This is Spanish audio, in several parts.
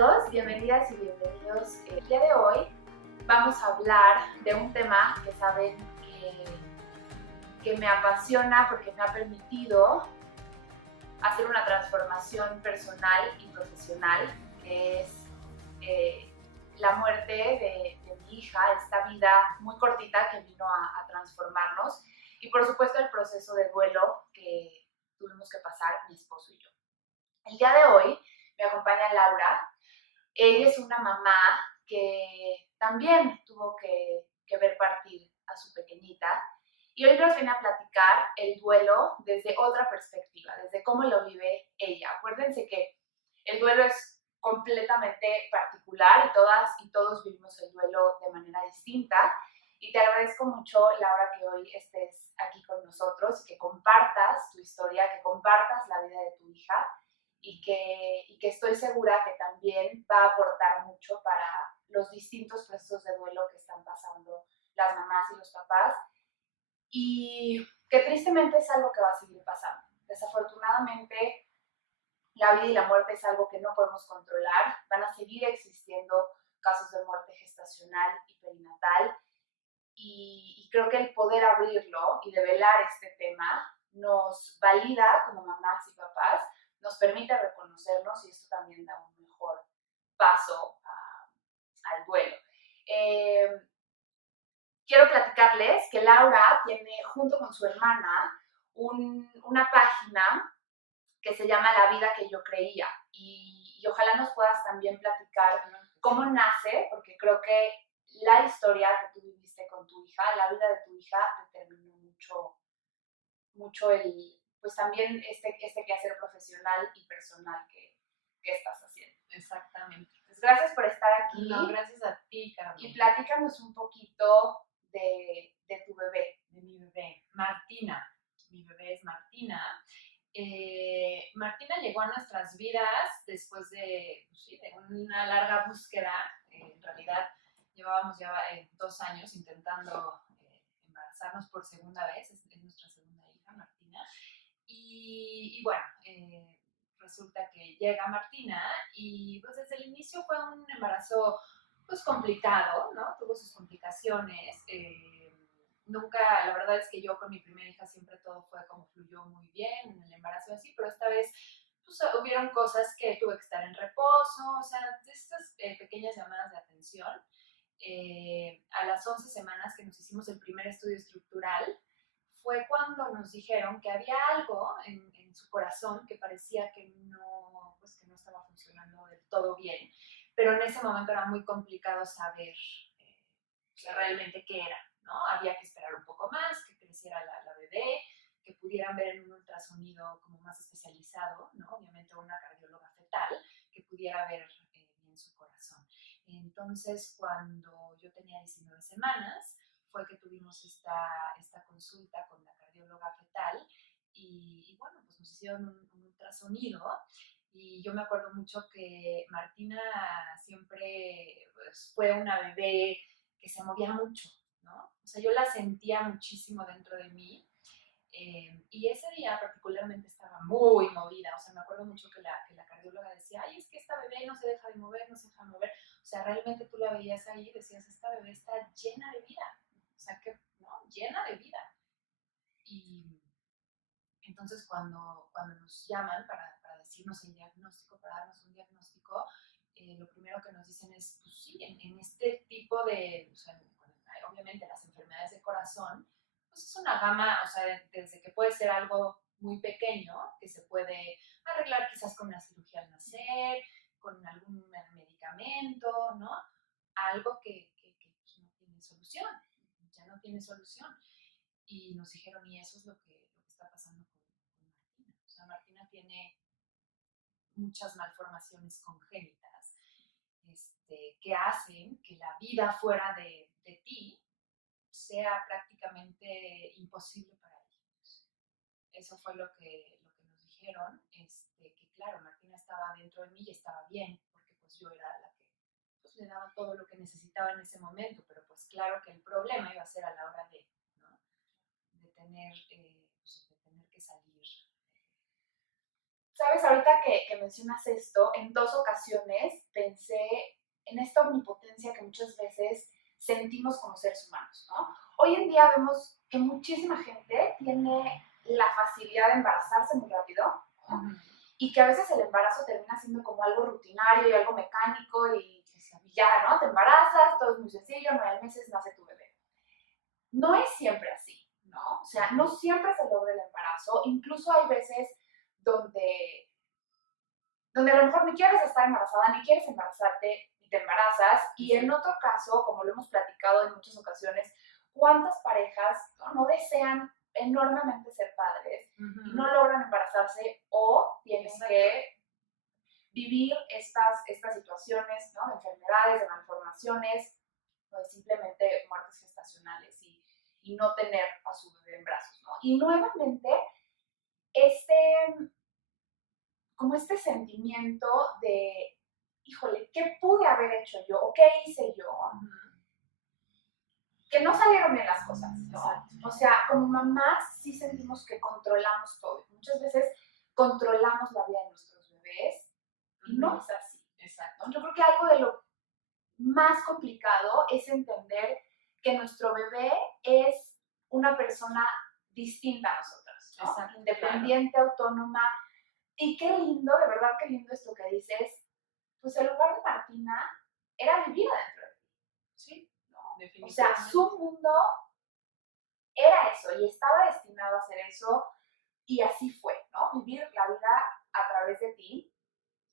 todos, bienvenidas y bienvenidos. El día de hoy vamos a hablar de un tema que saben que me apasiona porque me ha permitido hacer una transformación personal y profesional, que es la muerte de mi hija, esta vida muy cortita que vino a transformarnos, y por supuesto el proceso de duelo que tuvimos que pasar mi esposo y yo. El día de hoy me acompaña Laura. Ella es una mamá que también tuvo que ver partir a su pequeñita, y hoy nos viene a platicar el duelo desde otra perspectiva, desde cómo lo vive ella. Acuérdense que el duelo es completamente particular y todas y todos vivimos el duelo de manera distinta, y te agradezco mucho, Laura, que hoy estés aquí con nosotros y que compartas tu historia, que compartas la vida de tu hija, y que estoy segura que también va a aportar mucho para los distintos procesos de duelo que están pasando las mamás y los papás, y que tristemente es algo que va a seguir pasando. Desafortunadamente, la vida y la muerte es algo que no podemos controlar. Van a seguir existiendo casos de muerte gestacional y perinatal, y creo que el poder abrirlo y develar este tema nos valida como mamás y papás, nos permite reconocernos, y esto también da un mejor paso al duelo. Quiero platicarles que Laura tiene, junto con su hermana, una página que se llama La Vida que Yo Creía, y ojalá nos puedas también platicar cómo nace, porque creo que la historia que tú viviste con tu hija, la vida de tu hija, determinó mucho pues también este quehacer profesional y personal que estás haciendo. Exactamente. Pues gracias por estar aquí. No, gracias a ti, Carmen. Y platícanos un poquito de tu bebé. De mi bebé, Martina. Mi bebé es Martina. Martina llegó a nuestras vidas después de una larga búsqueda. En realidad, llevábamos ya 2 años intentando embarazarnos por segunda vez. Es nuestra segunda hija, Martina. Y bueno, resulta que llega Martina y pues desde el inicio fue un embarazo pues complicado, ¿no? Tuvo sus complicaciones. Nunca, la verdad es que yo con mi primera hija siempre todo fue como fluyó muy bien en el embarazo así, pero esta vez pues hubieron cosas que tuve que estar en reposo, o sea, de estas pequeñas llamadas de atención. A las 11 semanas que nos hicimos el primer estudio estructural, fue cuando nos dijeron que había algo en su corazón que parecía que no estaba funcionando del todo bien, pero en ese momento era muy complicado saber realmente qué era, ¿no? Había que esperar un poco más, que creciera la bebé, que pudieran ver en un ultrasonido como más especializado, ¿no? Obviamente una cardióloga fetal, que pudiera ver bien su corazón. Entonces, cuando yo tenía 19 semanas, fue que tuvimos esta consulta con la cardióloga fetal, y bueno, pues nos hicieron un ultrasonido, y yo me acuerdo mucho que Martina siempre pues, fue una bebé que se movía mucho, ¿no? O sea, yo la sentía muchísimo dentro de mí, y ese día particularmente estaba muy movida. O sea, me acuerdo mucho que la cardióloga decía, ay, es que esta bebé no se deja de mover, no se deja de mover. O sea, realmente tú la veías ahí y decías, esta bebé está llena de vida. O sea, que, ¿no? Llena de vida. Y entonces cuando nos llaman para decirnos el diagnóstico, para darnos un diagnóstico, lo primero que nos dicen es, pues sí, en este tipo de, o sea, obviamente las enfermedades de corazón, pues es una gama, o sea, desde que puede ser algo muy pequeño, que se puede arreglar quizás con una cirugía al nacer, con algún medicamento, ¿no? Algo que no tiene solución, ya no tiene solución. Y nos dijeron, y eso es lo que está pasando con Martina. O sea, Martina tiene muchas malformaciones congénitas, que hacen que la vida fuera de ti sea prácticamente imposible para ellos. Eso fue lo que nos dijeron, que claro, Martina estaba dentro de mí y estaba bien, porque pues yo era la que pues, le daba todo lo que necesitaba en ese momento, pero pues claro que el problema iba a ser a la hora ¿no? de tener que salir Sabes, ahorita que mencionas esto, en 2 ocasiones pensé en esta omnipotencia que muchas veces sentimos como seres humanos, ¿no? Hoy en día vemos que muchísima gente tiene la facilidad de embarazarse muy rápido, ¿no? Y que a veces el embarazo termina siendo como algo rutinario y algo mecánico y ya, ¿no? Te embarazas, todo es muy sencillo, 9 meses nace tu bebé. No es siempre así, ¿no? O sea, no siempre se logra el embarazo, incluso hay veces donde a lo mejor ni quieres estar embarazada, ni quieres embarazarte, ni te embarazas, y en otro caso, como lo hemos platicado en muchas ocasiones, ¿cuántas parejas no desean enormemente ser padres y no logran embarazarse o tienen que vivir estas situaciones, ¿no? De enfermedades, de malformaciones, o de simplemente muertes gestacionales y no tener a su bebé en brazos, ¿no? Y nuevamente, como este sentimiento de, híjole, ¿qué pude haber hecho yo? ¿O qué hice yo? Que no salieron bien las cosas, ¿no? Exacto. O sea, como mamás sí sentimos que controlamos todo. Muchas veces controlamos la vida de nuestros bebés y no es así. Exacto. Yo creo que algo de lo más complicado es entender que nuestro bebé es una persona distinta a nosotros, ¿no? Exacto, independiente, claro. Autónoma. Y qué lindo, de verdad qué lindo esto que dices. Pues el lugar de Martina era vivir adentro de ti. Sí, no, definitivamente. O sea, su mundo era eso y estaba destinado a hacer eso y así fue, ¿no? Vivir la vida a través de ti.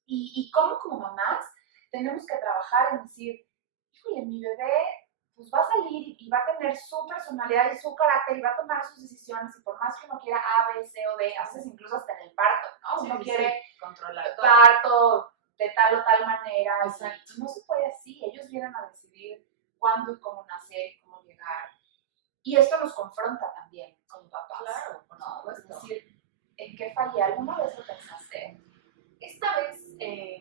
Y cómo como mamás tenemos que trabajar en decir, híjole, mi bebé pues va a salir y va a tener su personalidad y su carácter y va a tomar sus decisiones y por más que uno quiera A, B, C o D, a veces incluso hasta en el parto, ¿no? Uno quiere controlar todo. Parto de tal o tal manera y no se puede así, ellos vienen a decidir cuándo y cómo nacer y cómo llegar. Y esto nos confronta también como papás. Claro, por supuesto. Es decir, ¿en qué fallé? ¿Alguna vez lo pensaste? Esta vez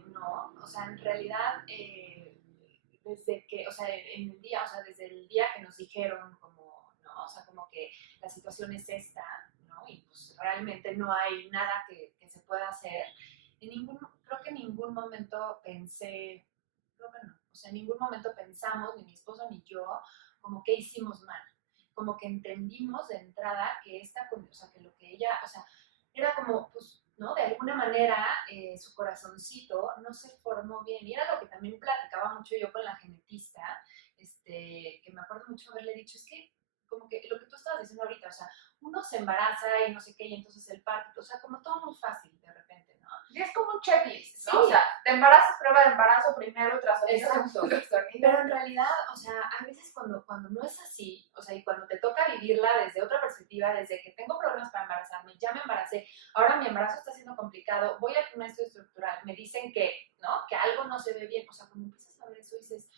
no, o sea, en realidad desde que, o sea, en el día, o sea, desde el día que nos dijeron como, no, o sea, como que la situación es esta, ¿no? Y pues realmente no hay nada que se pueda hacer. Creo que en ningún momento pensé, creo que no, o sea, en ningún momento pensamos, ni mi esposo ni yo, como que hicimos mal, como que entendimos de entrada que o sea, que lo que ella, o sea, era como, pues, ¿no? De alguna manera su corazoncito no se formó bien. Y era lo que también platicaba mucho yo con la genetista, que me acuerdo mucho haberle dicho, es que como que lo que tú estabas diciendo ahorita, o sea, uno se embaraza y no sé qué, y entonces el parto, o sea, como todo muy fácil de repente, ¿no? Y es como un checklist, ¿no? Sí. O sea, te embarazas, prueba de embarazo primero, Exacto. Pero en realidad, o sea, a veces cuando no es así, o sea, y cuando te toca vivirla desde otra perspectiva, desde que tengo problemas para embarazarme, ya me embaracé, ahora mi embarazo está siendo complicado, voy a un estudio estructural, me dicen que, ¿no? Que algo no se ve bien, o sea, cuando empiezas a ver eso dices,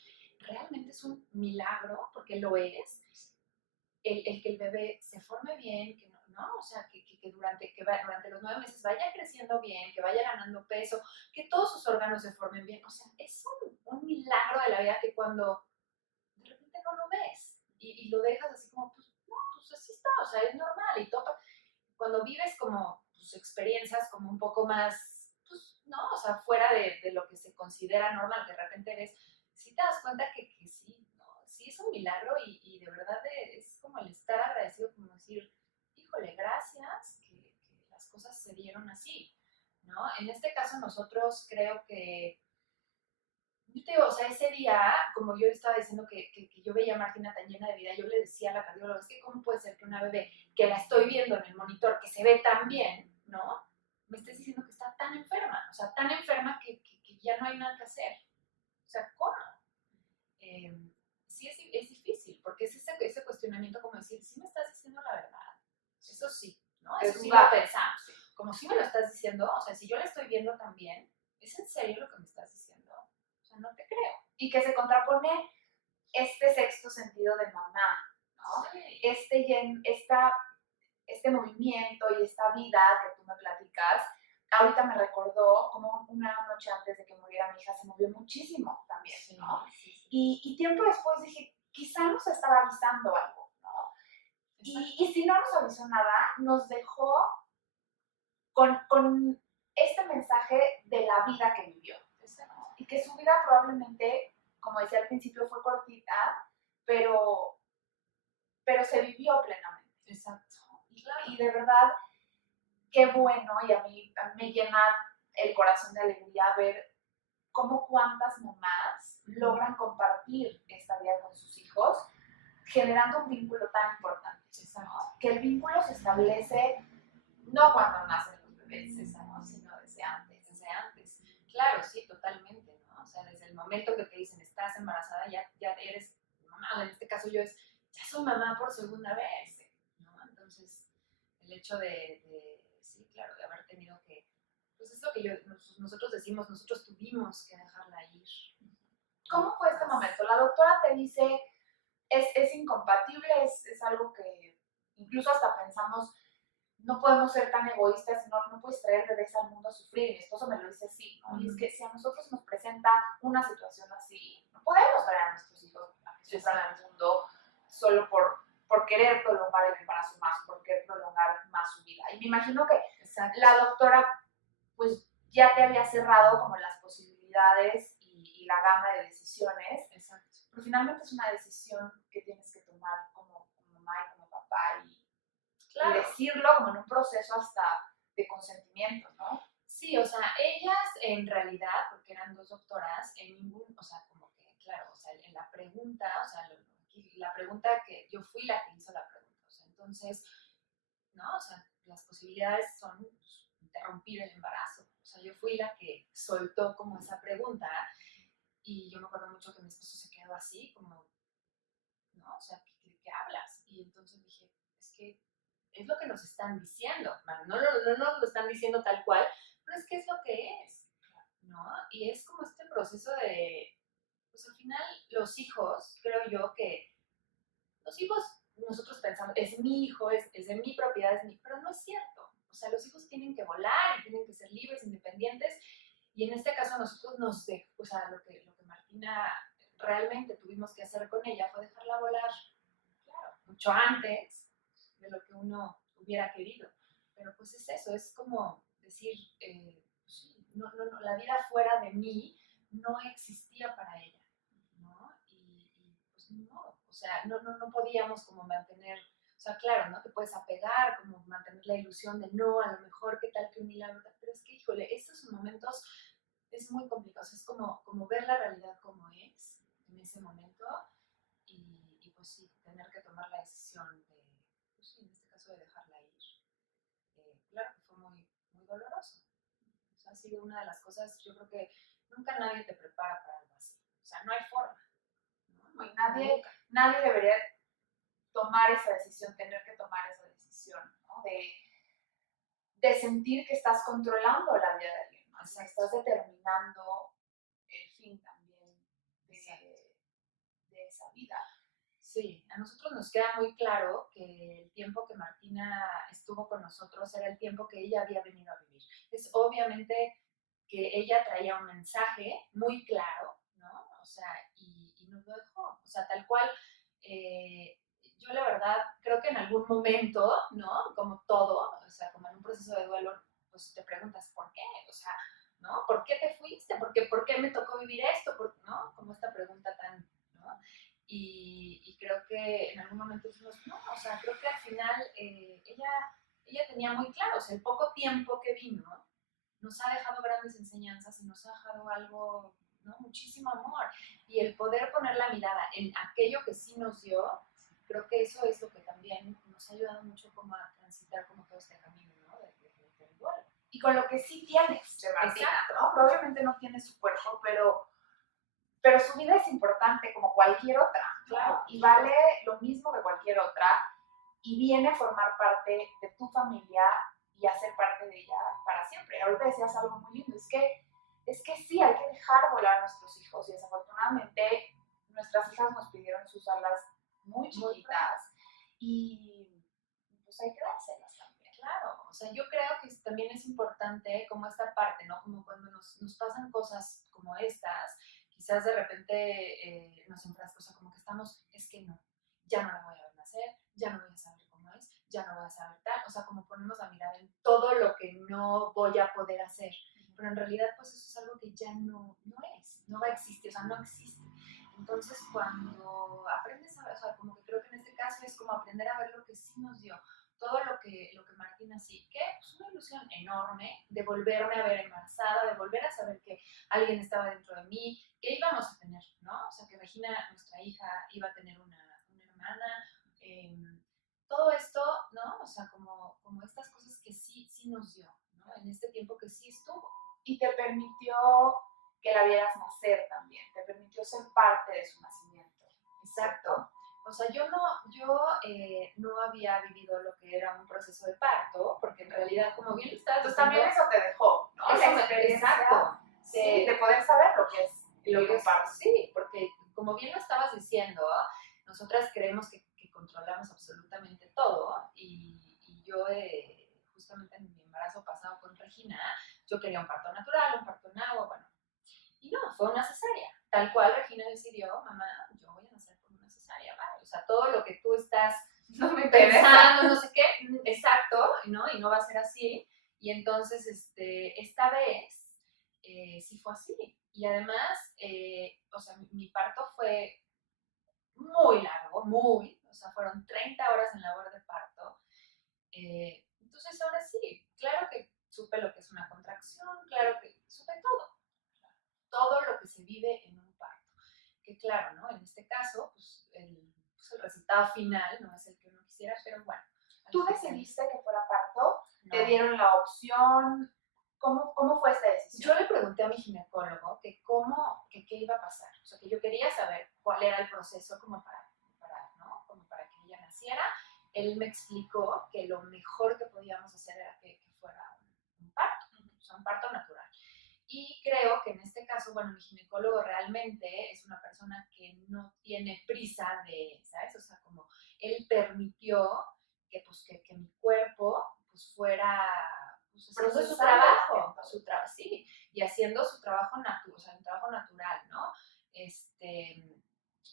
realmente es un milagro, porque lo es, el que el bebé se forme bien, que no, o sea, que durante los 9 meses vaya creciendo bien, que vaya ganando peso, que todos sus órganos se formen bien. O sea, es un milagro de la vida que cuando de repente no lo ves y lo dejas así como, pues, no, pues así está, o sea, es normal y todo. Cuando vives como tus experiencias como un poco más, pues, no, o sea, fuera de lo que se considera normal, que de repente ves, sí te das cuenta que sí, sí es un milagro y de verdad es como el estar agradecido, como decir, híjole, gracias que las cosas se dieron así, ¿no? En este caso nosotros creo que, yo te digo, o sea, ese día, como yo estaba diciendo que yo veía a Martina tan llena de vida, yo le decía a la cardióloga, es que cómo puede ser que una bebé que la estoy viendo en el monitor, que se ve tan bien, ¿no? Me estés diciendo que está tan enferma, o sea, tan enferma que ya no hay nada que hacer. O sea, ¿cómo? Sí es difícil, porque es ese cuestionamiento como decir, ¿sí me estás diciendo la verdad? Eso sí, ¿no? Eso sí lo pensamos. Como si me lo estás diciendo, o sea, si yo la estoy viendo también, ¿es en serio lo que me estás diciendo? O sea, no te creo. Y que se contrapone este sexto sentido de mamá, ¿no? Sí. Este movimiento y esta vida que tú me platicas, ahorita me recordó como una noche antes de que muriera mi hija se movió muchísimo también, ¿no? Sí, sí. Y tiempo después dije, quizá nos estaba avisando algo, ¿no? Y si no nos avisó nada, nos dejó con este mensaje de la vida que vivió. ¿No? Y que su vida probablemente, como decía al principio, fue cortita, pero se vivió plenamente. Exacto. Y de verdad, qué bueno, y a mí me llena el corazón de alegría ver cómo cuántas mamás logran compartir esta vida con sus hijos, generando un vínculo tan importante. ¿No? Que el vínculo se establece no cuando nacen los bebés, ¿no? Sino desde antes. Desde antes. Claro, sí, totalmente, ¿no? O sea, desde el momento que te dicen estás embarazada, ya eres mamá. En este caso ya soy mamá por segunda vez, ¿no? Entonces, el hecho sí, claro, de haber tenido que, pues es lo que nosotros decimos, nosotros tuvimos que dejarla ir. ¿Cómo fue este momento? La doctora te dice, es incompatible, es algo que incluso hasta pensamos, no podemos ser tan egoístas, no puedes traer bebés al mundo a sufrir. Mi esposo me lo dice así, ¿no? Y es que si a nosotros nos presenta una situación así, no podemos traer a nuestros hijos a que sufran al mundo solo por querer prolongar el embarazo más, por querer prolongar más su vida. Y me imagino que la doctora pues ya te había cerrado como las posibilidades y la gama de decisiones. Exacto. Pero finalmente es una decisión que tienes que tomar como mamá y como papá y decirlo como en un proceso hasta de consentimiento, ¿no? Sí, o sea, ellas en realidad, porque eran dos doctoras, o sea, como que, claro, o sea, en la pregunta, o sea, la pregunta que yo fui la que hizo la pregunta, o sea, entonces, ¿no? O sea, las posibilidades son pues, interrumpir el embarazo, o sea, yo fui la que soltó como esa pregunta y yo me acuerdo mucho que mi esposo se quedó así, como, ¿no? O sea, ¿qué hablas? Y entonces dije, es que es lo que nos están diciendo, no nos lo están diciendo tal cual, pero es que es lo que es, ¿no? Y es como este proceso de, pues al final los hijos, creo yo que los hijos, nosotros pensamos, es mi hijo, es de mi propiedad, pero no es cierto. O sea, los hijos tienen que volar y tienen que ser libres, independientes, y en este caso nosotros o sea, lo que Martina realmente tuvimos que hacer con ella fue dejarla volar, claro, mucho antes de lo que uno hubiera querido. Pero pues es eso, es como decir, pues sí, la vida fuera de mí no existía para ella, ¿no? Y pues no, o sea, no podíamos como mantener, o sea, claro, ¿no? Te puedes apegar, como mantener la ilusión de no, a lo mejor, qué tal que un milagro, pero es que, híjole, estos momentos es muy complicado, o sea, es como ver la realidad como es en ese momento y pues sí, tener que tomar la decisión de, pues sí, en este caso de dejarla ir. Claro que fue muy doloroso. O sea, ha sido una de las cosas, yo creo que nunca nadie te prepara para algo así. O sea, no hay forma. ¿No? Y nadie debería tomar esa decisión, tener que tomar esa decisión, ¿no? De sentir que estás controlando la vida de alguien más, que estás determinando el fin también de esa vida. Sí, a nosotros nos queda muy claro que el tiempo que Martina estuvo con nosotros era el tiempo que ella había venido a vivir. Es obviamente que ella traía un mensaje muy claro, ¿no? O sea, y nos lo dejó. O sea, tal cual, yo la verdad creo que en algún momento, ¿no? Como todo, o sea, como en un proceso de duelo, pues te preguntas, ¿por qué? O sea, ¿no? ¿Por qué te fuiste? ¿Por qué me tocó vivir esto? ¿No? Como esta pregunta tan, ¿no? Y creo que en algún momento dijimos, no, o sea, creo que al final ella tenía muy claro, o sea, el poco tiempo que vino nos ha dejado grandes enseñanzas y nos ha dejado algo, ¿no? Muchísimo amor. Y el poder poner la mirada en aquello que sí nos dio, creo que eso es lo que también nos ha ayudado mucho como a transitar como todo este camino, ¿no? Del duelo. Y con lo que sí tienes de Martina, ¿no? Probablemente no tiene su cuerpo, pero su vida es importante como cualquier otra, claro, y vale lo mismo que cualquier otra, y viene a formar parte de tu familia y a ser parte de ella para siempre. Ahorita decías algo muy lindo, es que sí, hay que dejar volar a nuestros hijos, y desafortunadamente nuestras hijas nos pidieron sus alas muy chiquitas, y pues hay que dárselas también. Claro, o sea, yo creo que también es importante como esta parte, ¿no? Como cuando nos pasan cosas como estas, quizás de repente nos enfrascamos, o sea, como que estamos, es que no, ya no la voy a ver nacer, ya no voy a saber cómo es, ya no voy a saber tal, o sea, como ponemos la mirada en todo lo que no voy a poder hacer, pero en realidad pues eso es algo que ya no va a existir, o sea, no existe. Entonces cuando aprendes a ver, o sea, como que creo que en este caso es como aprender a ver lo que sí nos dio, todo lo que Martina sí, que es una ilusión enorme de volverme a ver embarazada, de volver a saber que alguien estaba dentro de mí, que íbamos a tener, ¿no? O sea, que Regina, nuestra hija, iba a tener una hermana, todo esto, ¿no? O sea, como estas cosas que sí nos dio, ¿no? En este tiempo que sí estuvo. Y te permitió que la vieras nacer también, te permitió ser parte de su nacimiento. Exacto. O sea, yo no había vivido lo que era un proceso de parto, porque en realidad, como bien lo estabas diciendo, también eso te dejó, ¿no? Eso la experiencia de poder saber lo que es lo que es parto. Sí, porque como bien lo estabas diciendo, nosotras creemos que controlamos absolutamente todo y yo justamente en mi embarazo pasado con Regina, yo quería un parto natural, un parto en agua, bueno, y no, fue una cesárea. Tal cual Regina decidió, mamá, yo voy a nacer por una cesárea, ¿vale? O sea, todo lo que tú estás pensando, no sé qué, exacto, ¿no? Y no va a ser así. Y entonces, esta vez, sí fue así. Y además, o sea, mi parto fue muy largo, o sea, fueron 30 horas en labor de parto. Entonces, ahora sí, claro que supe lo que es una contracción, claro que supe todo lo que se vive en un parto. Que claro, ¿no? En este caso, pues el resultado final no es el que uno quisiera, pero bueno. ¿Tú decidiste que fuera parto? No. ¿Te dieron la opción? ¿Cómo fue esta decisión? Yo le pregunté a mi ginecólogo que qué iba a pasar. O sea, que yo quería saber cuál era el proceso como para que ella naciera. Él me explicó que lo mejor que podíamos hacer era que fuera un parto, o sea, un parto natural. Y creo que en este caso, bueno, mi ginecólogo realmente es una persona que no tiene prisa ¿sabes? O sea, como él permitió que mi cuerpo, pues fuera, pues haciendo su trabajo, sí, y haciendo su trabajo natural, o sea, un trabajo natural, ¿no?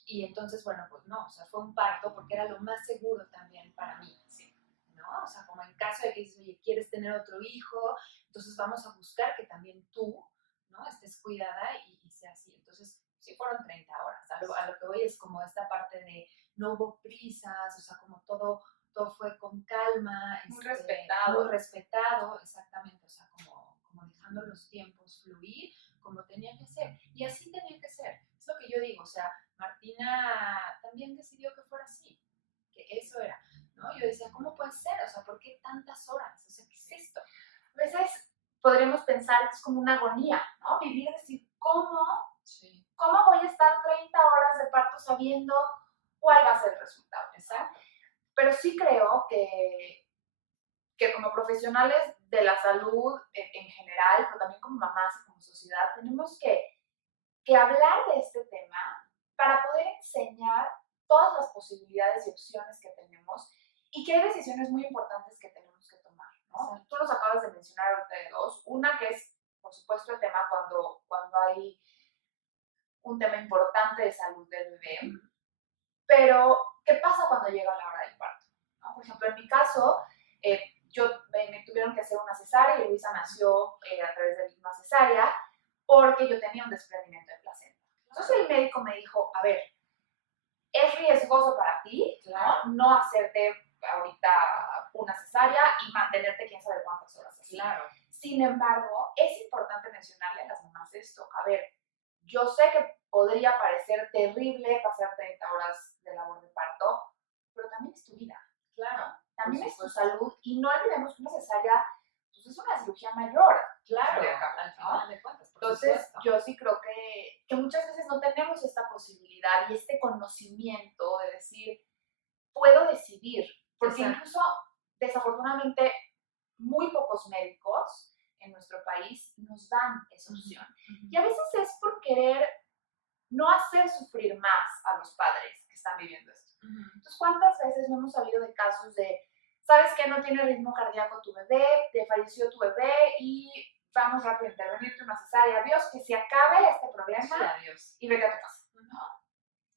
Y entonces, bueno, pues no, o sea, fue un parto porque era lo más seguro también para mí, ¿sí? ¿No? O sea, como en caso de que dices, oye, ¿quieres tener otro hijo? Entonces vamos a buscar que también tú, ¿no? Estés cuidada y sea así. Entonces, sí fueron 30 horas. A lo que voy es como esta parte de no hubo prisas, o sea, como todo fue con calma. Muy respetado. Muy respetado, exactamente. O sea, como dejando los tiempos fluir como tenía que ser. Y así tenía que ser. Es lo que yo digo, o sea, Martina también decidió que fuera así, que eso era, ¿no? Yo decía, ¿cómo puede ser? O sea, ¿por qué tantas horas? O sea, ¿qué es esto? A veces podríamos pensar que es como una agonía, ¿no? Vivir, decir, ¿cómo voy a estar 30 horas de parto sabiendo cuál va a ser el resultado? Exacto. Pero sí creo que como profesionales de la salud en general, pero también como mamás y como sociedad, tenemos que hablar de este tema para poder enseñar todas las posibilidades y opciones que tenemos y que hay decisiones muy importantes que tenemos que tomar, ¿no? Sí. Tú nos acabas de mencionar ahorita de dos. Una que es, por supuesto, el tema cuando hay un tema importante de salud del bebé. Pero, ¿qué pasa cuando llega la hora del parto? ¿No? Por ejemplo, en mi caso, me tuvieron que hacer una cesárea y Luisa nació a través de una cesárea porque yo tenía un desprendimiento de placenta. Entonces el médico me dijo, a ver, es riesgoso para ti, ¿no? No hacerte ahorita una cesárea y mantenerte quién sabe cuántas horas así. Claro. Sin embargo, es importante mencionarle a las mamás esto. A ver, yo sé que podría parecer terrible pasar 30 horas de labor de parto, pero también es tu vida. Claro. También es tu salud y no olvidemos que una cesárea pues, es una cirugía mayor. Claro, al final de cuentas. Entonces, yo sí creo que muchas veces no tenemos esta posibilidad y este conocimiento de decir, puedo decidir, porque incluso, desafortunadamente, muy pocos médicos en nuestro país nos dan esa opción. Y a veces es por querer no hacer sufrir más a los padres que están viviendo esto. Entonces, ¿cuántas veces no hemos sabido de casos de, sabes que no tiene ritmo cardíaco tu bebé, te falleció tu bebé y vamos rápido a intervenirte una cesárea, adiós, que se acabe este problema y vete a tu casa, ¿no?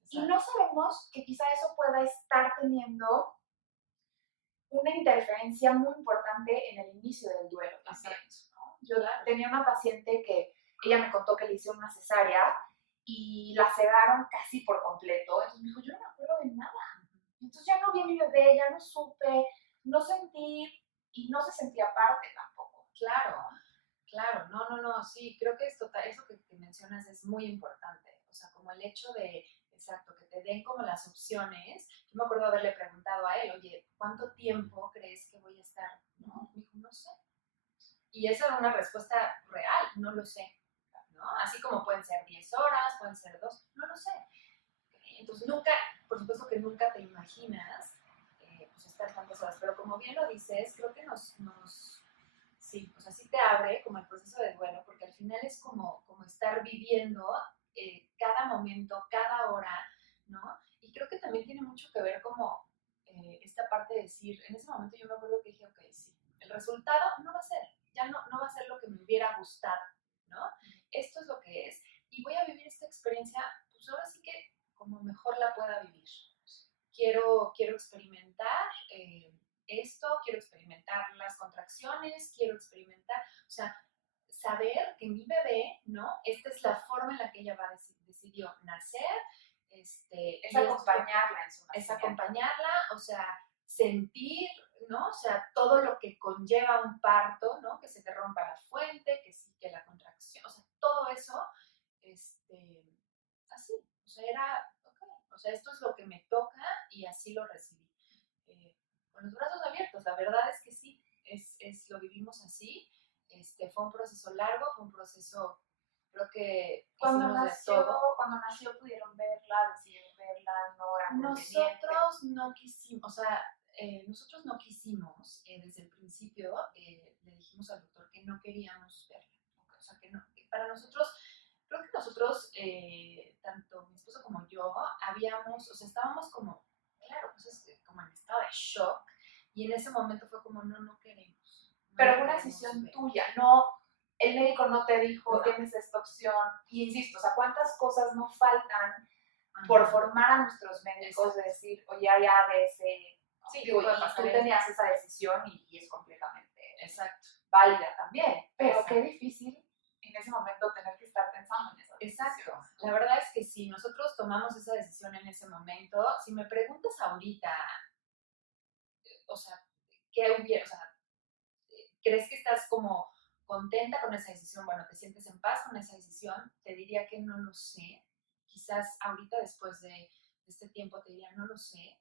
Y no sabemos que quizá eso pueda estar teniendo una interferencia muy importante en el inicio del duelo también, ¿no? Yo tenía una paciente que ella me contó que le hicieron una cesárea y la sedaron casi por completo. Entonces me dijo, yo no me acuerdo de nada. Entonces ya no vi a mi bebé, ya no supe, no sentí y no se sentía parte tampoco. Claro, no, sí, creo que es total, eso que mencionas es muy importante, o sea, como el hecho de, exacto, que te den como las opciones. Yo me acuerdo haberle preguntado a él, oye, ¿cuánto tiempo crees que voy a estar? ¿No? Me dijo, no sé. Y esa era una respuesta real, no lo sé, ¿no? Así como pueden ser 10 horas, pueden ser 2, no lo sé. Entonces nunca, por supuesto que nunca te imaginas pues estar tantas horas, pero como bien lo dices, creo que sí, o sea, sí te abre como el proceso de duelo, porque al final es como estar viviendo cada momento, cada hora, ¿no? Y creo que también tiene mucho que ver como esta parte de decir, en ese momento yo me acuerdo que dije, ok, sí, el resultado no va a ser, ya no va a ser lo que me hubiera gustado, ¿no? Esto es lo que es, y voy a vivir esta experiencia, pues ahora sí que como mejor la pueda vivir. Quiero experimentar esto, quiero experimentar las contracciones, quiero experimentar, o sea, saber que mi bebé, ¿no? Esta es la forma en la que ella decidió nacer, es acompañarla en su nacimiento. Es acompañarla, o sea, sentir, ¿no? O sea, todo lo que conlleva un parto, ¿no? Que se te rompa la fuente, que sí, que la contracción, o sea, todo eso, así, o sea, era, ok, o sea, esto es lo que me toca y así lo recibí. Con los brazos abiertos, la verdad es que sí, lo vivimos así. Fue un proceso largo, fue un proceso, creo que cuando nació pudieron verla, decidieron verla, no era conveniente. Nosotros no quisimos, o sea, nosotros no quisimos, desde el principio le dijimos al doctor que no queríamos verla, o sea, que para nosotros, creo que nosotros, tanto mi esposo como yo, o sea, estábamos como, claro, pues como en estado de shock, y en ese momento fue como, no queremos. Pero fue una decisión tuya, no, el médico no te dijo, tienes esta opción, y insisto, o sea, cuántas cosas no faltan por formar a nuestros médicos, de decir, oye, hay ABC, ¿no? Sí, digo, y tú tenías esa decisión y es completamente válida también, pero qué difícil en ese momento tener que estar pensando en esa decisión. Exacto, la verdad es que sí, nosotros tomamos esa decisión en ese momento. Si me preguntas ahorita, o sea, ¿qué hubiera, o sea, crees que estás como contenta con esa decisión? Bueno, ¿te sientes en paz con esa decisión? Te diría que no lo sé. Quizás ahorita después de este tiempo te diría, no lo sé.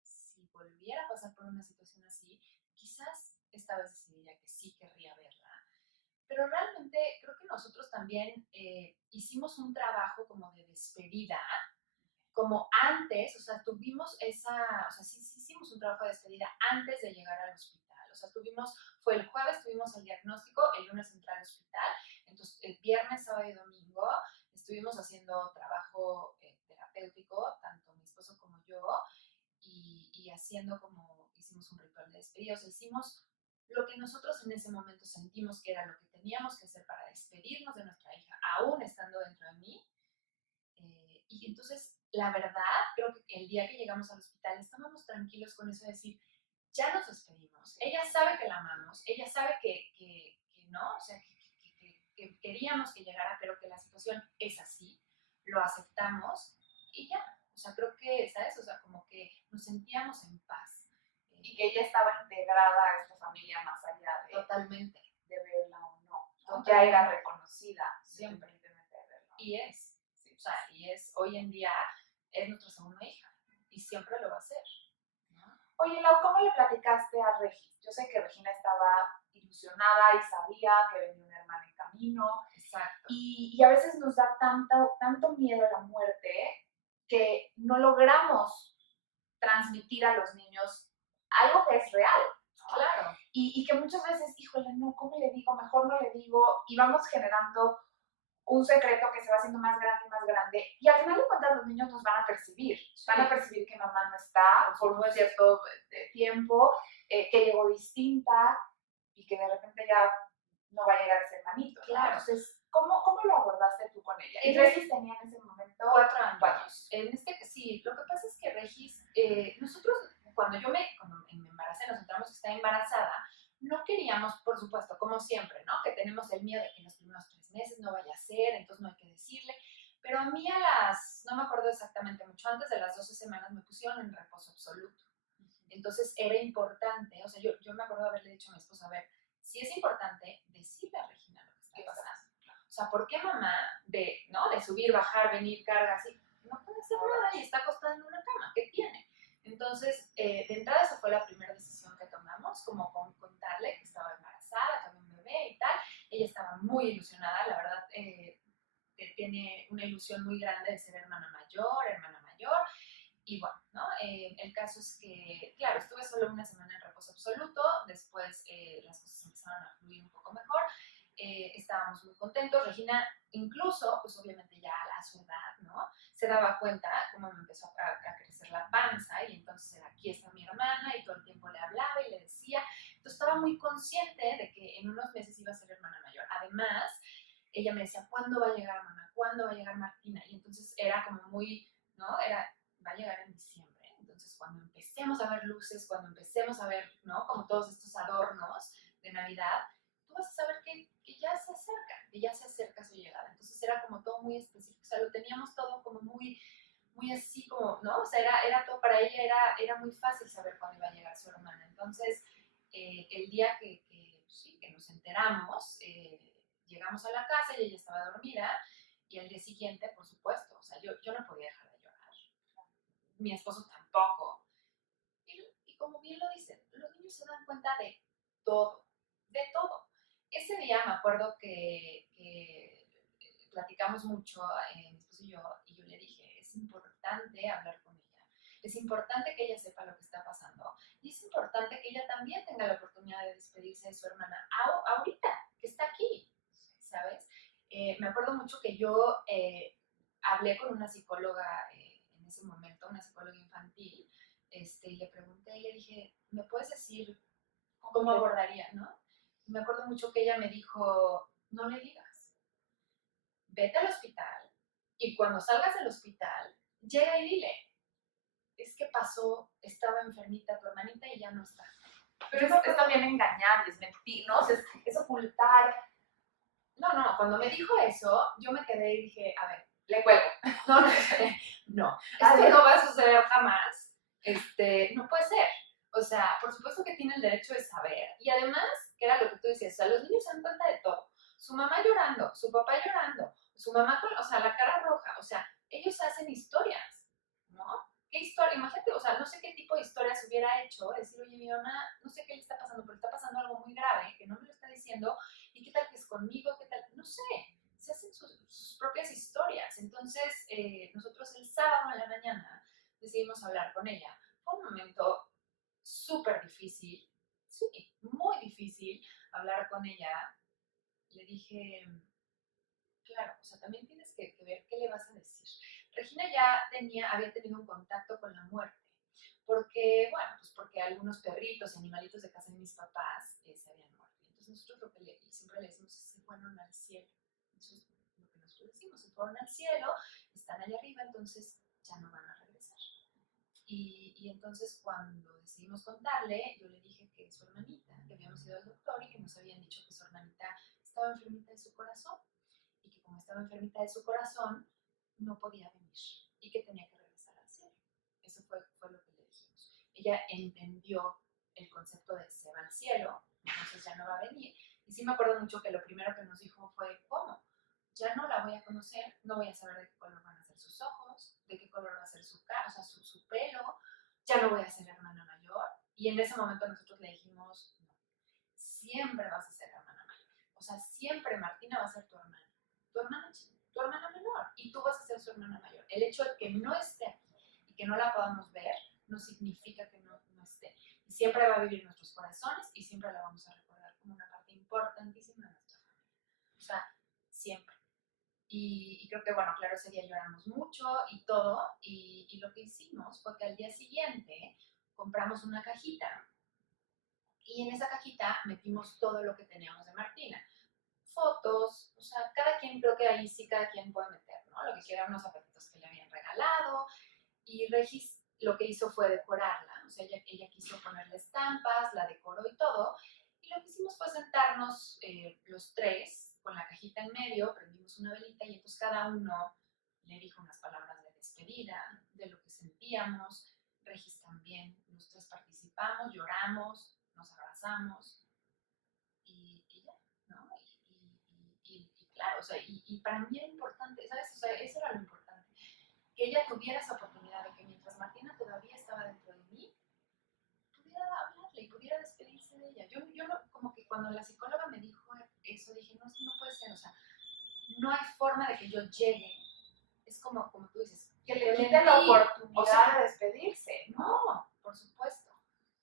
Si volviera a pasar por una situación así, quizás esta vez decidiría que sí querría verla. Pero realmente creo que nosotros también hicimos un trabajo como de despedida, como antes, o sea, tuvimos o sea, sí hicimos un trabajo de despedida antes de llegar al hospital. O sea, fue el jueves, tuvimos el diagnóstico, el lunes entré al hospital, entonces el viernes, sábado y domingo estuvimos haciendo trabajo terapéutico, tanto mi esposo como yo, y haciendo como, hicimos un ritual de despedida, o sea, hicimos lo que nosotros en ese momento sentimos que era lo que teníamos que hacer para despedirnos de nuestra hija, aún estando dentro de mí. Y entonces, la verdad, creo que el día que llegamos al hospital estábamos tranquilos con eso de decir, ya nos despedimos, ella sabe que la amamos, ella sabe que no, o sea, que queríamos que llegara, pero que la situación es así, lo aceptamos y ya. O sea, creo que, ¿sabes? O sea, como que nos sentíamos en paz. Y que ella estaba integrada a esta familia más allá de, totalmente, de verla o no. Ya era reconocida siempre. De verla. Y es, sí, o sea, hoy en día es nuestra segunda hija y siempre lo va a ser, ¿no? Oye, Lau, ¿cómo le platicaste a Regis? Yo sé que Regina estaba ilusionada y sabía que venía una hermana en camino. Exacto. Y a veces nos da tanto miedo a la muerte que no logramos transmitir a los niños algo que es real, ¿no? Claro. Y que muchas veces, híjole, no, ¿cómo le digo? Mejor no le digo. Y vamos generando un secreto que se va haciendo más grande y más grande. Y al final de cuentas los niños nos van a percibir. Sí. Van a percibir que mamá no está por un cierto tiempo, que llegó distinta y que de repente ya no va a llegar ese hermanito. Claro. Entonces, ¿cómo lo abordaste tú con ella? Y Regis tenía en ese momento 4 años. Sí, lo que pasa es que Regis, nosotros, cuando me embaracé, está embarazada, no queríamos, por supuesto, como siempre, ¿no? Que tenemos el miedo de que en los primeros 3 meses no vaya a ser, entonces no hay que decirle. Pero a mí no me acuerdo exactamente, mucho antes de las 12 semanas me pusieron en reposo absoluto. Entonces era importante, o sea, yo me acuerdo de haberle dicho a mi esposo, a ver, si es importante, decirle a Regina lo que está pasando. O sea, ¿por qué mamá ¿no? de subir, bajar, venir, carga, así, no puede hacer nada y está acostada en una cama? ¿Qué tiene? Entonces, de entrada esa fue la primera decisión que tomamos, como contarle que estaba embarazada, que había un bebé y tal. Ella estaba muy ilusionada, la verdad, tiene una ilusión muy grande de ser hermana mayor, y bueno, ¿no? El caso es que, claro, estuve solo una semana en reposo absoluto, después las cosas empezaron a fluir un poco mejor, estábamos muy contentos. Regina, incluso, pues obviamente ya a su edad, ¿no? Se daba cuenta cómo me empezó a crecer la panza y entonces era, aquí está mi hermana, y todo el tiempo le hablaba y le decía. Entonces estaba muy consciente de que en unos meses iba a ser hermana mayor. Además, ella me decía, ¿cuándo va a llegar mamá? ¿Cuándo va a llegar Martina? Y entonces era como muy, ¿no? Va a llegar en diciembre. Entonces, cuando empecemos a ver luces, cuando empecemos a ver, ¿no? Como todos estos adornos de Navidad, tú vas a saber que ya se acerca su llegada. Entonces, era como todo muy específico. O sea, lo teníamos todo como muy, muy así como, ¿no? O sea, era todo para ella, era muy fácil saber cuándo iba a llegar su hermana. Entonces, el día que nos enteramos, llegamos a la casa y ella estaba dormida, y al día siguiente, por supuesto, o sea, yo no podía dejar de llorar. Mi esposo tampoco. Y como bien lo dicen, los niños se dan cuenta de todo, de todo. Ese día me acuerdo que platicamos mucho, mi esposo y yo le dije, es importante hablar con ella, es importante que ella sepa lo que está pasando, y es importante que ella también tenga la oportunidad de despedirse de su hermana ahorita, que está aquí, ¿sabes? Me acuerdo mucho que yo hablé con una psicóloga en ese momento, una psicóloga infantil, y le pregunté y le dije, ¿me puedes decir cómo abordaría, no? Y me acuerdo mucho que ella me dijo, no le digas, vete al hospital y cuando salgas del hospital, llega y dile, es que pasó, estaba enfermita tu hermanita y ya no está. Pero es también engañar, es mentir, ¿no? O sea, es ocultar. No, cuando me dijo eso, yo me quedé y dije, a ver, Le cuelgo. No, esto no va a suceder jamás. No puede ser. O sea, por supuesto que tiene el derecho de saber. Y además, que era lo que tú decías, o sea, los niños se dan cuenta de todo. Su mamá llorando, su papá llorando, su mamá con, o sea, la cara roja. O sea, ellos hacen historias, ¿no? ¿Qué historia? Imagínate, o sea, no sé qué tipo de historias hubiera hecho. Decir, oye, mi mamá, no sé qué le está pasando, pero está pasando algo muy grave, que no me lo está diciendo. ¿Y qué tal que es conmigo? ¿Qué tal? No sé. Se hacen sus propias historias. Entonces, nosotros el sábado en la mañana decidimos hablar con ella. Fue un momento súper difícil, sí, muy difícil hablar con ella. Le dije, claro, o sea, también tienes que ver qué le vas a decir. Regina ya había tenido un contacto con la muerte, porque, bueno, pues porque algunos perritos y animalitos de casa de mis papás se habían muerto. Entonces nosotros lo que siempre le decimos es que se fueron al cielo. Eso es lo que nosotros decimos, se fueron al cielo, están allá arriba, entonces ya no van a regresar. Y entonces cuando decidimos contarle, yo le dije que su hermanita, que habíamos ido al doctor y que nos habían dicho que su hermanita estaba enfermita de su corazón, y que como estaba enfermita de su corazón, no podía venir y que tenía que regresar al cielo. Eso fue lo que le dijimos. Ella entendió el concepto de se va al cielo, entonces ya no va a venir. Y sí me acuerdo mucho que lo primero que nos dijo fue, ¿cómo? Ya no la voy a conocer, no voy a saber de qué color van a ser sus ojos, de qué color va a ser su cara, o sea, su pelo, ya no voy a ser hermana mayor. Y en ese momento nosotros le dijimos, no, siempre vas a ser hermana mayor. O sea, siempre Martina va a ser tu hermana menor, y tú vas a ser su hermana mayor. El hecho de que no esté aquí y que no la podamos ver no significa que no esté. Y siempre va a vivir en nuestros corazones y siempre la vamos a recordar como una parte importantísima de nuestra familia. O sea, siempre. Y creo que, bueno, claro, ese día lloramos mucho y todo, y lo que hicimos fue que al día siguiente compramos una cajita, y en esa cajita metimos todo lo que teníamos de Martina. Fotos, o sea, cada quien, creo que ahí sí cada quien puede meter, ¿no? Lo que quiera, unos zapatitos que le habían regalado, y lo que hizo fue decorarla, o sea, ella quiso ponerle estampas, la decoró y todo, y lo que hicimos fue sentarnos los tres con la cajita en medio, prendimos una velita y entonces cada uno le dijo unas palabras de despedida, de lo que sentíamos. Regis también, los tres participamos, lloramos, nos abrazamos y ya, ¿no? Y claro, o sea, y para mí era importante, ¿sabes? O sea, eso era lo importante, que ella tuviera esa oportunidad de que mientras Martina todavía estaba dentro de mí, pudiera hablarle y pudiera despedirse de ella. Yo no, como que cuando la psicóloga me dijo eso, dije, no, es que no puede ser, o sea, no hay forma de que yo llegue. Es como tú dices, que le quite la oportunidad, o sea, de despedirse. No, por supuesto.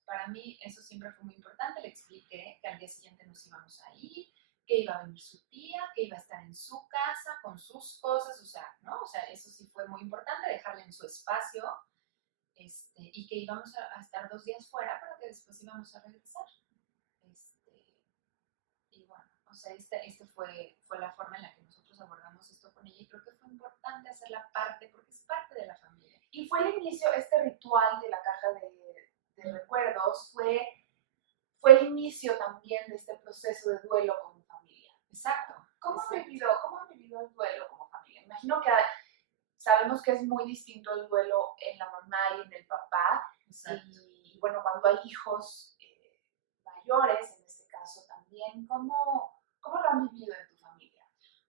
Para mí eso siempre fue muy importante. Le expliqué que al día siguiente nos íbamos a ir, que iba a venir su tía, que iba a estar en su casa con sus cosas, o sea, ¿no? O sea, eso sí fue muy importante, dejarle en su espacio, y que íbamos a estar 2 días fuera, pero que después íbamos a regresar. Y bueno, o sea, fue la forma en la que nosotros abordamos esto con ella y creo que fue importante hacerla parte, porque es parte de la familia. Y fue el inicio, este ritual de la caja de recuerdos, fue el inicio también de este proceso de duelo como familia. Exacto. ¿Cómo han vivido el duelo como familia? Imagino que sabemos que es muy distinto el duelo en la mamá y en el papá. Y bueno, cuando hay hijos mayores, en este caso también, ¿cómo lo han vivido en tu familia?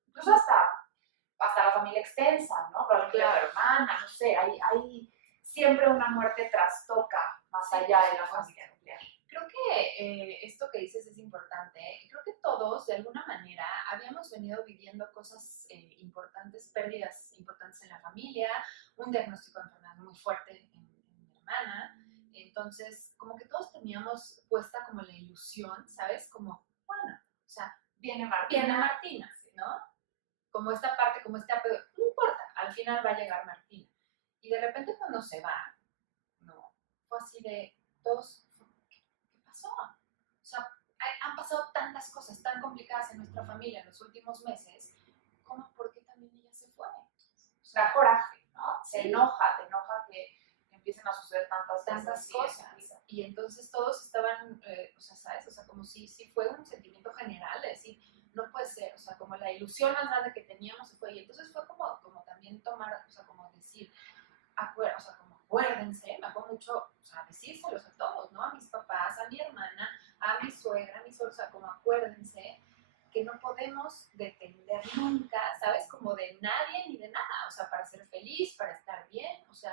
Incluso hasta la familia extensa, ¿no? Probablemente la hermana, no sé, hay siempre una muerte trastoca más allá de la familia nuclear. Creo que esto que dices es importante. Creo que todos, de alguna manera, habíamos venido viviendo cosas importantes, pérdidas importantes en la familia, un diagnóstico de enfermedad muy fuerte en mi hermana. Entonces, como que todos teníamos puesta como la ilusión, ¿sabes? Como, bueno, o sea, viene Martina, ¿no? Como esta parte, como este apego, no importa, al final va a llegar Martina. Y de repente cuando se va, ¿no? Fue así de, todos, ¿qué pasó? O sea, han pasado tantas cosas tan complicadas en nuestra familia en los últimos meses, ¿cómo, por qué también ella se fue? O sea, da coraje, ¿no? Sí. Te enoja que empiecen a suceder tantas cosas. Y entonces todos estaban, o sea, ¿sabes? O sea, como si fue un sentimiento general, de decir, no puede ser, o sea, como la ilusión más grande que teníamos se fue. Y entonces fue como también tomar, o sea, como decir, o sea, como acuérdense, me acuerdo mucho, o sea, decírselos a todos, ¿no? A mis papás, a mi hermana, a mi suegra, o sea, como acuérdense que no podemos depender nunca, ¿sabes? Como de nadie ni de nada, o sea, para ser feliz, para estar bien, o sea,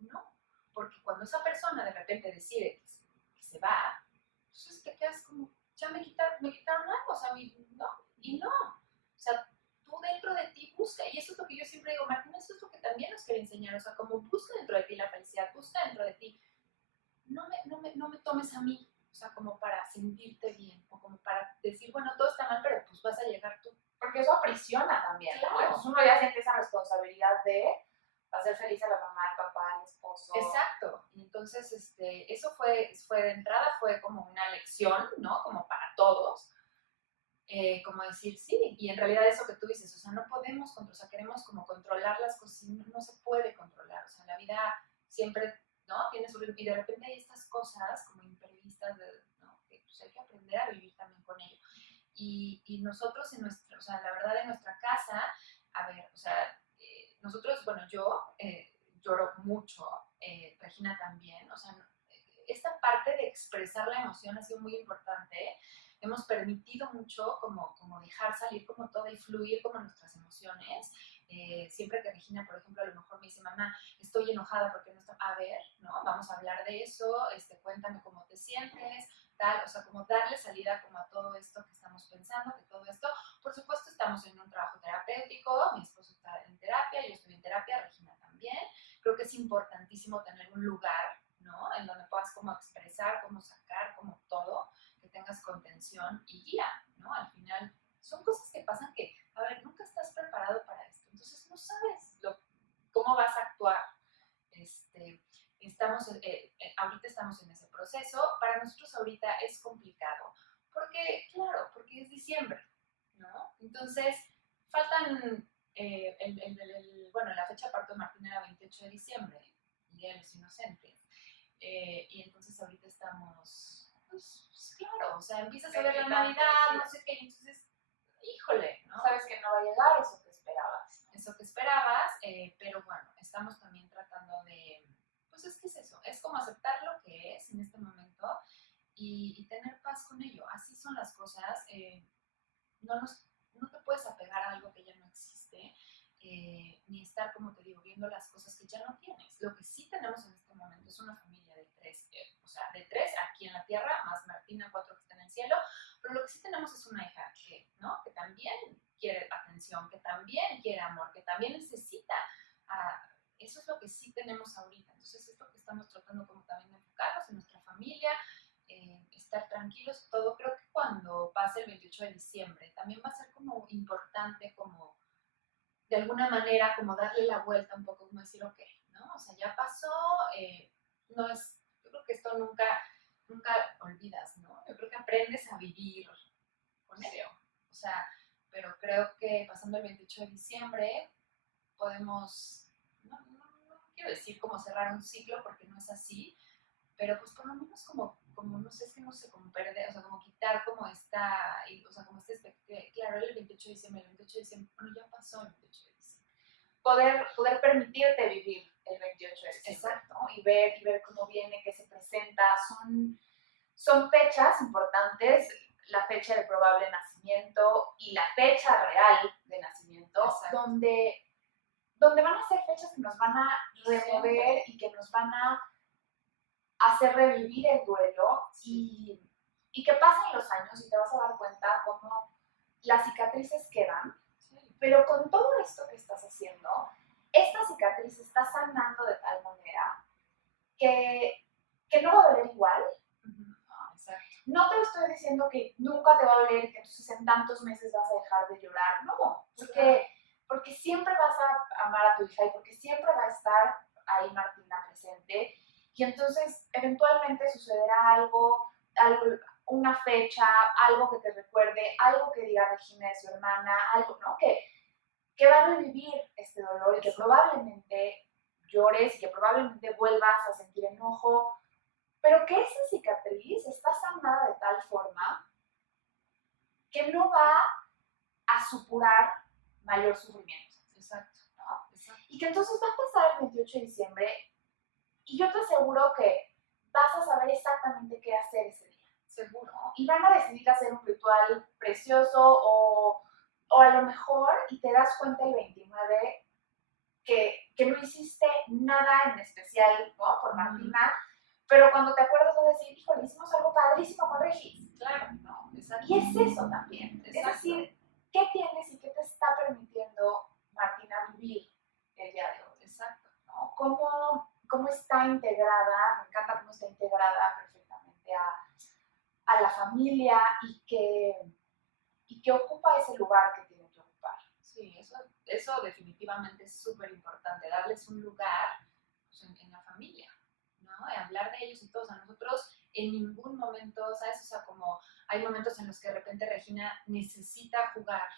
no. Porque cuando esa persona de repente decide que se va, entonces te quedas como, ya me quitaron algo, o sea, no, y no. O sea, tú dentro de ti busca, y eso es lo que yo siempre digo, Martín, eso es lo que también nos quiere enseñar, o sea, como busca dentro de ti la felicidad, busca dentro de ti, no me tomes a mí, o sea, como para sentirte bien, o como para decir, bueno, todo está mal, pero pues vas a llegar tú. Porque eso aprisiona también, claro. ¿no? Entonces uno ya siente esa responsabilidad de hacer feliz a la mamá, al papá, al esposo. Exacto. Y entonces, eso fue de entrada, fue como una lección, ¿no? Como para todos. Como decir, sí, y en realidad eso que tú dices, o sea, no podemos, o sea, queremos como controlar las cosas y no se puede controlar, o sea, la vida siempre, ¿no? Tiene su ritmo y de repente hay estas cosas como imprevistas, ¿no? Que pues hay que aprender a vivir también con ello. Y nosotros o sea, la verdad en nuestra casa, a ver, o sea, nosotros, bueno, yo lloro mucho, Regina también, o sea, esta parte de expresar la emoción ha sido muy importante. Hemos permitido mucho como dejar salir como todo y fluir como nuestras emociones. Siempre que Regina, por ejemplo, a lo mejor me dice, mamá, estoy enojada porque no está, a ver, ¿no? Vamos a hablar de eso, cuéntame cómo te sientes, tal, o sea, como darle salida como a todo esto que estamos pensando, que todo esto, por supuesto estamos en un trabajo terapéutico, mi esposo está en terapia, yo estoy en terapia, Regina también. Creo que es importantísimo tener un lugar, ¿no? En donde puedas como expresar, como sacar, como todo, que tengas contención y guía, ¿no? Al final son cosas que pasan que, a ver, nunca estás preparado para esto, entonces no sabes cómo vas a actuar. Ahorita estamos en ese proceso. Para nosotros ahorita es complicado, porque, claro, porque es diciembre, ¿no? Entonces, faltan, bueno, la fecha de parto de Martín era 28 de diciembre, y Día de los Inocentes. Y entonces ahorita estamos, pues claro, o sea, empiezas a ver la Navidad, no sé qué, y entonces, híjole, ¿no? Sabes que no va a llegar eso que esperabas. Eso que esperabas, pero bueno, estamos también tratando de, pues es que es eso, es como aceptar lo que es en este momento y tener paz con ello. Así son las cosas, no te puedes apegar a algo que ya no existe, ni estar, como te digo, viendo las cosas que ya no tienes. Lo que sí tenemos en este momento es una familia de tres, o sea, de tres aquí en la tierra, más Martina, cuatro que está en el cielo, pero lo que sí tenemos es una hija que, ¿no? Que también quiere atención, que también quiere amor, que también necesita. Eso es lo que sí tenemos ahorita. Entonces, es lo que estamos tratando como también de enfocarnos en nuestra familia, estar tranquilos, todo. Creo que cuando pase el 28 de diciembre también va a ser como importante, como de alguna manera, como darle la vuelta un poco, como decir, ok, ¿no? O sea, ya pasó, no es, yo creo que esto nunca olvidas, ¿no? Yo creo que aprendes a vivir con ello. O sea, pero creo que pasando el 28 de diciembre podemos, no quiero decir como cerrar un ciclo porque no es así, pero pues por lo menos como no sé, es que no sé, como perder, o sea, como quitar como esta, o sea, como claro, el 28 de diciembre, bueno, ya pasó el 28 de diciembre. Poder permitirte vivir el 28 de diciembre, exacto, ¿no? Y ver cómo viene, qué se presenta. Son fechas importantes, la fecha de probable nacimiento y la fecha real de nacimiento, donde van a ser fechas que nos van a remover y que nos van a hacer revivir el duelo y que pasan los años y te vas a dar cuenta cómo las cicatrices quedan, pero con todo esto que estás haciendo, esta cicatriz está sanando de tal manera que no va a doler igual. No te estoy diciendo que nunca te va a doler y que entonces en tantos meses vas a dejar de llorar, no, porque siempre vas a amar a tu hija y porque siempre va a estar ahí Martina presente. Y entonces eventualmente sucederá algo, una fecha, algo que te recuerde, algo que diga Regina de su hermana, algo, ¿no? Que va a revivir este dolor y que probablemente llores y que probablemente vuelvas a sentir enojo, pero que esa cicatriz está sanada de tal forma que no va a supurar mayor sufrimiento. Exacto. ¿No? Exacto. Y que entonces va a pasar el 28 de diciembre y yo te aseguro que vas a saber exactamente qué hacer ese día. Seguro. Y van a decidir hacer un ritual precioso o a lo mejor y te das cuenta el 29 que no hiciste nada en especial, ¿no? Por Martina, pero cuando te acuerdas vas a decir, híjole, hicimos algo padrísimo con Regis. Claro, ¿no? Exacto. Y es eso también. Exacto. Es decir, ¿qué tienes y qué te está permitiendo Martina vivir el día de hoy? Exacto. ¿No? ¿Cómo está integrada? Me encanta cómo está integrada perfectamente a la familia y que ocupa ese lugar que tiene que ocupar. Sí, eso definitivamente es súper importante, darles un lugar pues, en la familia, ¿no? Hablar de ellos y todos. A nosotros en ningún momento, ¿sabes? O sea, como hay momentos en los que de repente Regina necesita jugar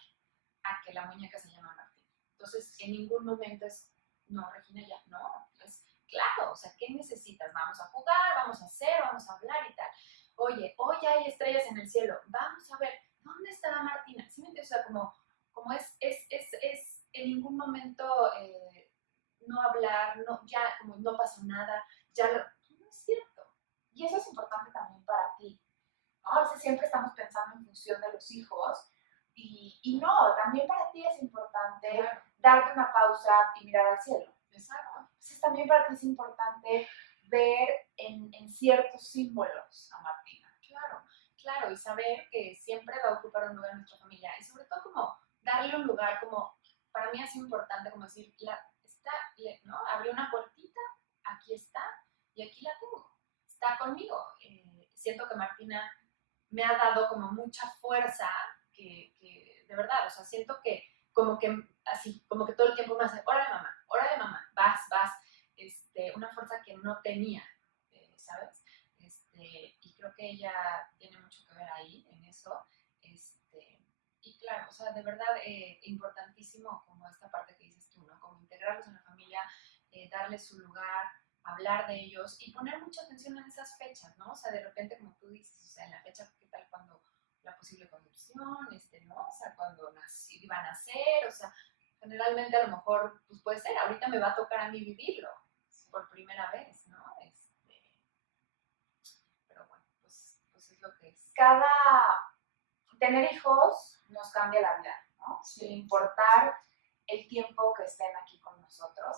a que la muñeca se llama Martín. Entonces, en ningún momento es, no, Regina ya, no. Es claro, o sea, ¿qué necesitas? Vamos a jugar, vamos a hacer, vamos a hablar y tal. Oye, hoy hay estrellas en el cielo, vamos a ver, ¿dónde estará Martina? ¿Sí me entiendes? O sea, como es en ningún momento no hablar, no, ya como no pasó nada, ya no es cierto. Y eso es importante también para ti, ¿no? A veces siempre estamos pensando en función de los hijos y no, también para ti es importante darte una pausa y mirar al cielo. Exacto. Entonces también para ti es importante ver en ciertos símbolos a Martina. Claro, y saber que siempre va a ocupar un lugar en nuestra familia y sobre todo como darle un lugar como, para mí es importante como decir, ¿no? Abrí una puertita, aquí está y aquí la tengo, está conmigo. Siento que Martina me ha dado como mucha fuerza que de verdad, o sea, siento que como que así, como que todo el tiempo me hace, órale mamá, vas, una fuerza que no tenía, ¿sabes? Y creo que ella tiene mucho que ver ahí, en eso, y claro, o sea, de verdad, importantísimo como esta parte que dices tú, ¿no? Como integrarlos en la familia, darles su lugar, hablar de ellos y poner mucha atención en esas fechas, ¿no? O sea, de repente, como tú dices, o sea, en la fecha, ¿qué tal cuando la posible concepción, ¿no? O sea, cuando iban a nacer, o sea, generalmente a lo mejor, pues puede ser, ahorita me va a tocar a mí vivirlo por primera vez, ¿no? Pero bueno, pues es lo que es. Tener hijos nos cambia la vida, ¿no? Sí, sin importar el tiempo que estén aquí con nosotros.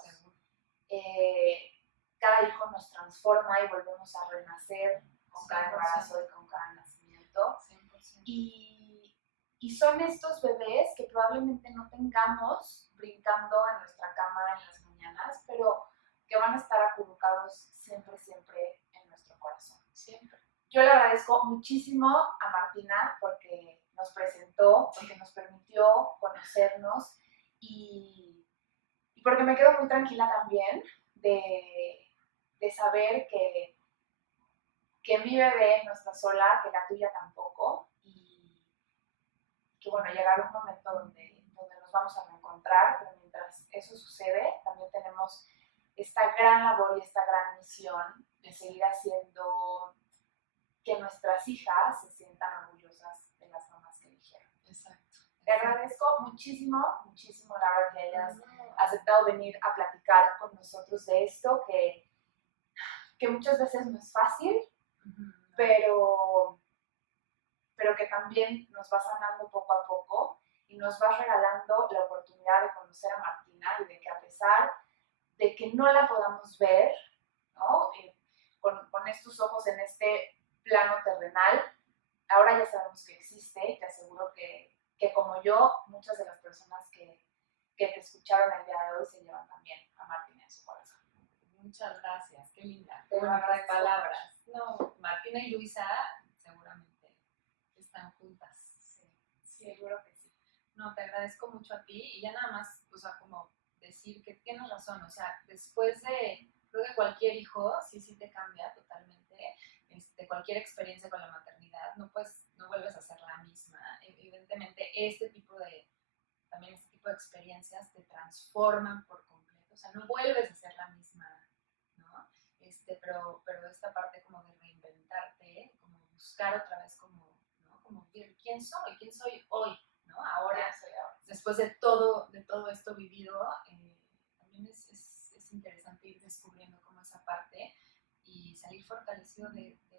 Cada hijo nos transforma y volvemos a renacer con cada embarazo y con cada nacimiento. 100%. Y son estos bebés que probablemente no tengamos brincando en nuestra cama en las mañanas, pero que van a estar acurrucados siempre, siempre en nuestro corazón. Siempre. Yo le agradezco muchísimo a Martina porque nos presentó, porque nos permitió conocernos y porque me quedo muy tranquila también de saber que mi bebé no está sola, que la tuya tampoco, y que bueno, llegará un momento donde nos vamos a reencontrar, pero mientras eso sucede, también tenemos esta gran labor y esta gran misión de seguir haciendo que nuestras hijas se sientan orgullosas de las mamás que eligieron. Exacto. Te agradezco muchísimo, muchísimo, Laura, que hayas aceptado venir a platicar con nosotros de esto, que muchas veces no es fácil, pero que también nos va sanando poco a poco y nos va regalando la oportunidad de conocer a Martina y de que a pesar de que no la podamos ver, ¿no? Con estos ojos en este plano terrenal, ahora ya sabemos que existe y te aseguro que como yo, muchas de las personas que te escucharon el día de hoy se llevan también a Martina en su corazón. Muchas gracias, qué linda. Qué buenas palabras. No, Martina y Luisa seguramente están juntas. Sí, seguro que sí. No, te agradezco mucho a ti y ya nada más, o sea, como decir que tienes razón, o sea, después de, creo que cualquier hijo, sí te cambia totalmente, cualquier experiencia con la maternidad, no vuelves a ser la misma. Evidentemente, también este tipo de experiencias te transforman por completo, o sea, no vuelves a ser la misma, ¿no? Pero esta parte como de reinventarte, como buscar otra vez como ver quién soy hoy, ¿no? Ahora, después de todo esto vivido, también es interesante ir descubriendo como esa parte y salir fortalecido de esto.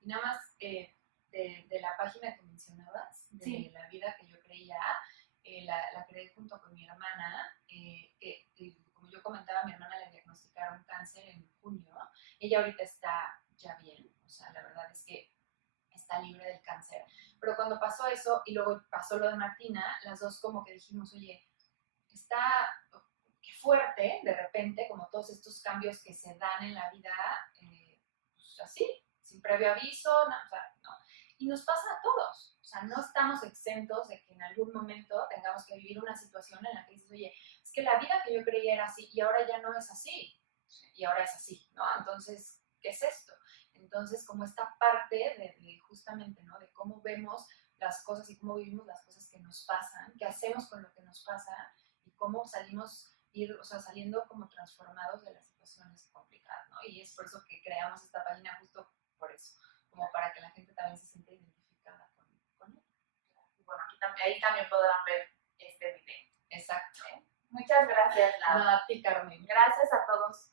Y nada más de la página que mencionabas, de la vida que yo creía, la creé junto con mi hermana, que como yo comentaba, a mi hermana le diagnosticaron cáncer en junio. Ella ahorita está ya bien, o sea, la verdad es que está libre del cáncer. Pero cuando pasó eso y luego pasó lo de Martina, las dos como que dijimos, oye, qué fuerte, de repente, como todos estos cambios que se dan en la vida, pues así, sin previo aviso, no. Y nos pasa a todos. O sea, no estamos exentos de que en algún momento tengamos que vivir una situación en la que dices, oye, es que la vida que yo creía era así y ahora ya no es así. Y ahora es así, ¿no? Entonces, ¿qué es esto? Entonces, como esta parte de justamente, ¿no? De cómo vemos las cosas y cómo vivimos las cosas que nos pasan, qué hacemos con lo que nos pasa y cómo saliendo como transformados de las situaciones complicadas, ¿no? Y es por eso que creamos esta página, justo por eso, como para que la gente también se sienta identificada con él. Y bueno, ahí también podrán ver este video. Exacto. Muchas gracias, Laura. No, a ti, Carmen. Gracias a todos